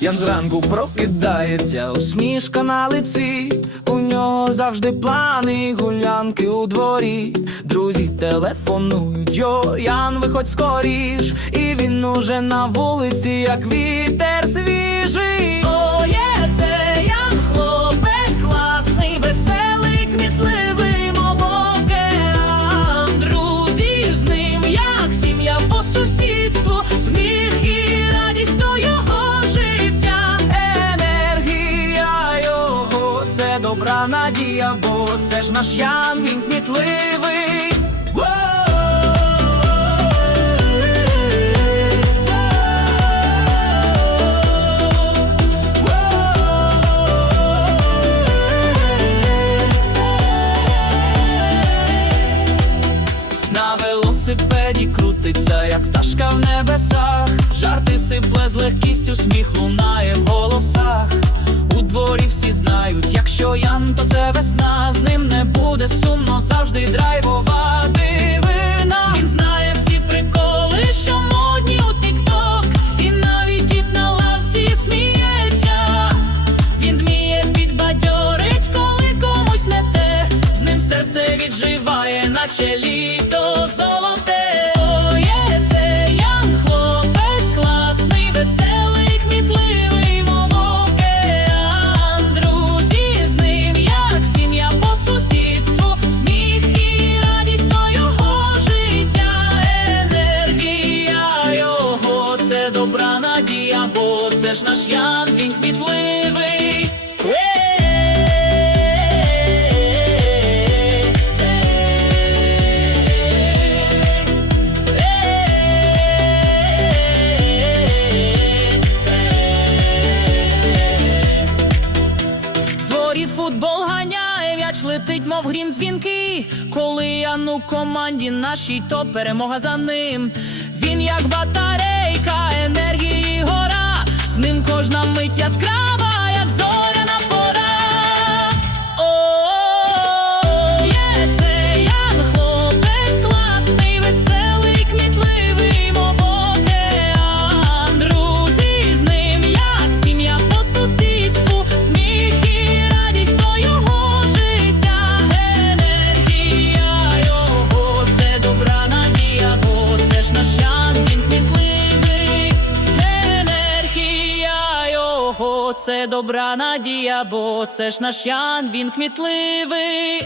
Ян зранку прокидається, усмішка на лиці. У нього завжди плани, гулянки у дворі. Друзі телефонують, йо, Ян, виходь скоріш. І він уже на вулиці, як вітер свіжий. Надія, бо це ж наш Ян, він кмітливий. На велосипеді крутиться, як пташка в небесах. Жарти сипле з легкістю, сміх лунає в голосах. У дворі всі знають, якщо Ян, то це весна. З ним не буде сумно, завжди драйвова дивина. Він знає всі приколи, що модні у тік-ток. І навіть дід на лавці сміється. Він вміє підбадьорить, коли комусь не те. З ним серце відживає, наче літо ж наш Ян, він кмітливий. Футбол ганяє, м'яч летить, мов грім дзвінки. Коли Ян у команді нашій, то перемога за ним. Він як батарейка, енергії кожна мить яскрава, це добра надія, бо це ж наш Ян, він кмітливий.